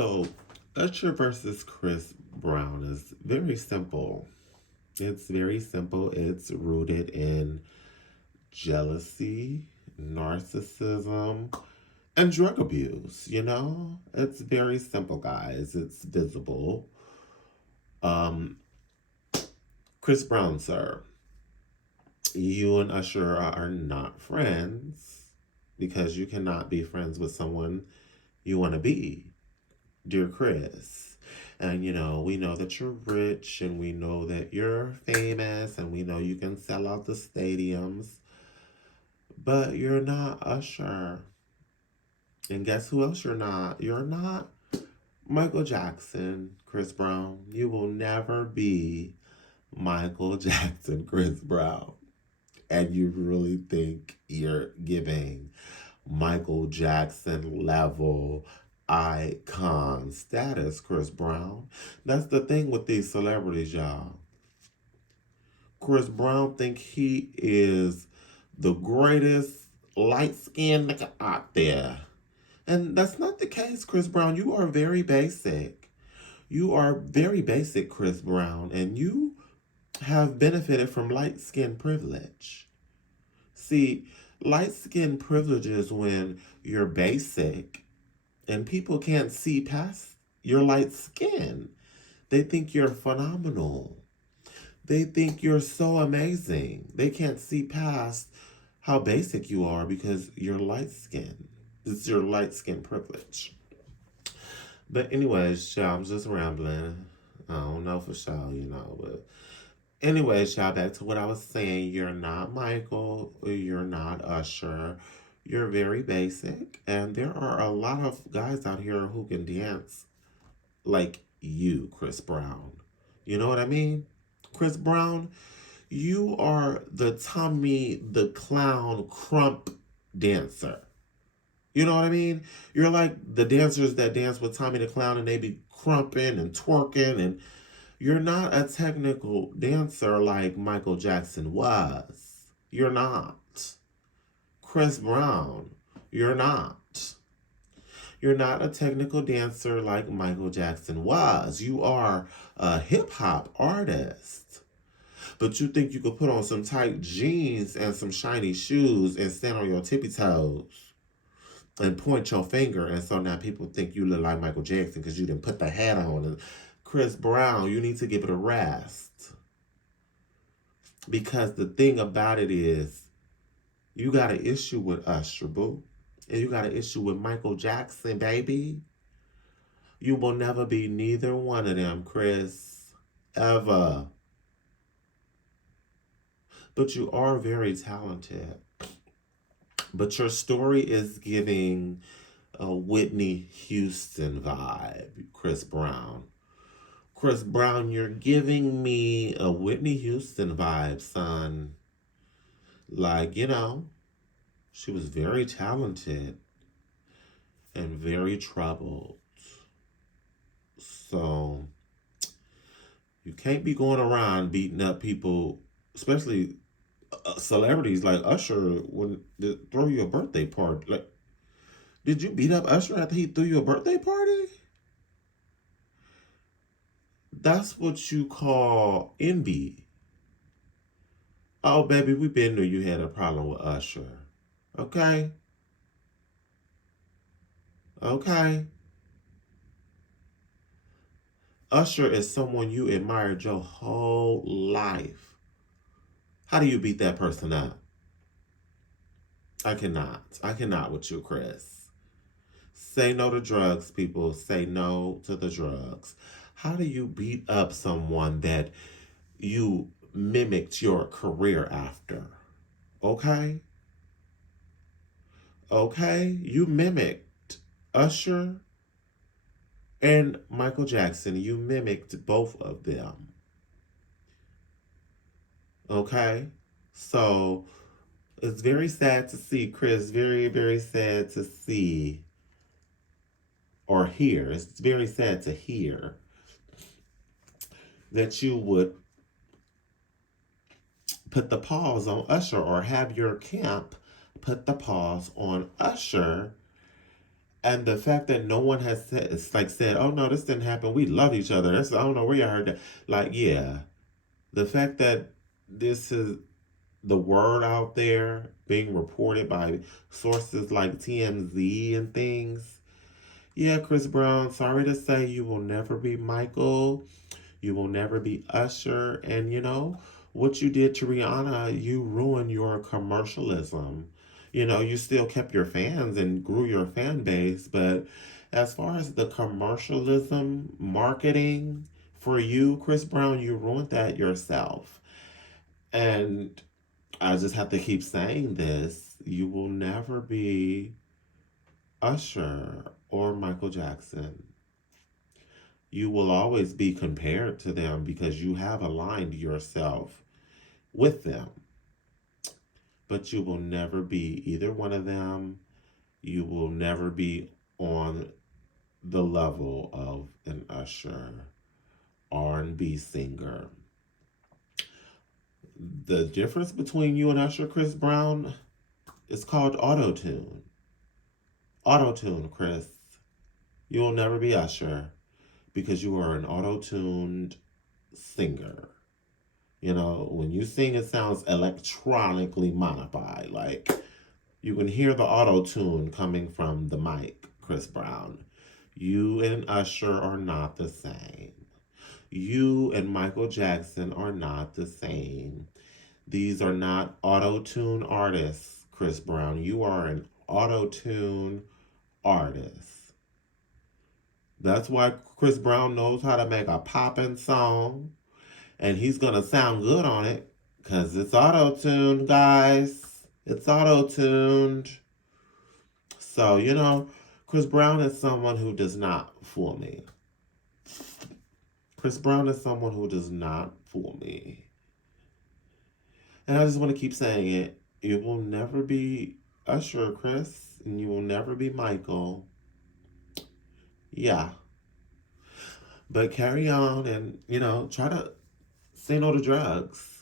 So, Usher versus Chris Brown is very simple. It's very simple. It's rooted in jealousy, narcissism, and drug abuse. It's very simple, guys. It's visible. Um, Chris Brown, sir, you and Usher are not friends because you cannot be friends with someone you want to be, dear Chris. And we know that you're rich and we know that you're famous and we know you can sell out the stadiums, but you're not Usher. And guess who else you're not? You're not Michael Jackson, Chris Brown. You will never be Michael Jackson, Chris Brown. And you really think you're giving Michael Jackson level icon status, Chris Brown. That's the thing with these celebrities, y'all. Chris Brown think he is the greatest light-skinned nigga out there. And that's not the case, Chris Brown. You are very basic. You are very basic, Chris Brown, and you have benefited from light skin privilege. See, light skin privilege is when you're basic and people can't see past your light skin. They think you're phenomenal. They think you're so amazing. They can't see past how basic you are because you're light skin. It's your light skin privilege. But anyways, y'all, I'm just rambling. I don't know for sure, but anyways, y'all, back to what I was saying. You're not Michael. You're not Usher. You're very basic. And there are a lot of guys out here who can dance like you, Chris Brown. You know what I mean? Chris Brown, you are the Tommy the Clown Crump dancer. You know what I mean? You're like the dancers that dance with Tommy the Clown and they be crumping and twerking, and you're not a technical dancer like Michael Jackson was. You're not. Chris Brown, you're not. You're not a technical dancer like Michael Jackson was. You are a hip hop artist. But you think you could put on some tight jeans and some shiny shoes and stand on your tippy toes and point your finger, and so now people think you look like Michael Jackson because you didn't put the hat on. And Chris Brown, you need to give it a rest. Because the thing about it is, you got an issue with Usher, boo. And you got an issue with Michael Jackson, baby. You will never be neither one of them, Chris. Ever. But you are very talented. But your story is giving a Whitney Houston vibe, Chris Brown. Chris Brown, you're giving me a Whitney Houston vibe, son. Like, she was very talented and very troubled. So, you can't be going around beating up people, especially celebrities like Usher, when they throw you a birthday party. Like, did you beat up Usher after he threw you a birthday party? That's what you call envy. Oh, baby, we been knew you had a problem with Usher. Okay? Okay? Usher is someone you admired your whole life. How do you beat that person up? I cannot. I cannot with you, Chris. Say no to drugs, people. Say no to the drugs. How do you beat up someone that you mimicked your career after? Okay? Okay? You mimicked Usher and Michael Jackson. You mimicked both of them. Okay? So it's very sad to see, Chris. Very, very sad to see or hear. It's very sad to hear that you would put the pause on Usher or have your camp put the pause on Usher And the fact that no one has said, it's like said, oh no, this didn't happen. We love each other. That's, I don't know where you heard that. Like, yeah, the fact that this is the word out there being reported by sources like TMZ and things. Yeah, Chris Brown, sorry to say you will never be Michael. You will never be Usher. And you know, what you did to Rihanna, you ruined your commercialism. You know, you still kept your fans and grew your fan base, but as far as the commercialism marketing for you, Chris Brown, you ruined that yourself. And I just have to keep saying this. You will never be Usher or Michael Jackson. You will always be compared to them because you have aligned yourself with them. But you will never be either one of them. You will never be on the level of an Usher R&B singer. The difference between you and Usher, Chris Brown, is called auto tune. Auto tune, Chris. You will never be Usher because you are an auto tuned singer. You know, when you sing, it sounds electronically modified. Like you can hear the auto tune coming from the mic, Chris Brown. You and Usher are not the same. You and Michael Jackson are not the same. These are not auto tune artists, Chris Brown. You are an auto tune artist. That's why Chris Brown knows how to make a poppin' song, and he's gonna sound good on it because it's auto tuned, guys. It's auto tuned. So, you know, Chris Brown is someone who does not fool me. Chris Brown is someone who does not fool me. And I just want to keep saying it. You will never be Usher, Chris, and you will never be Michael. Yeah. But carry on and, you know, try to say no to drugs.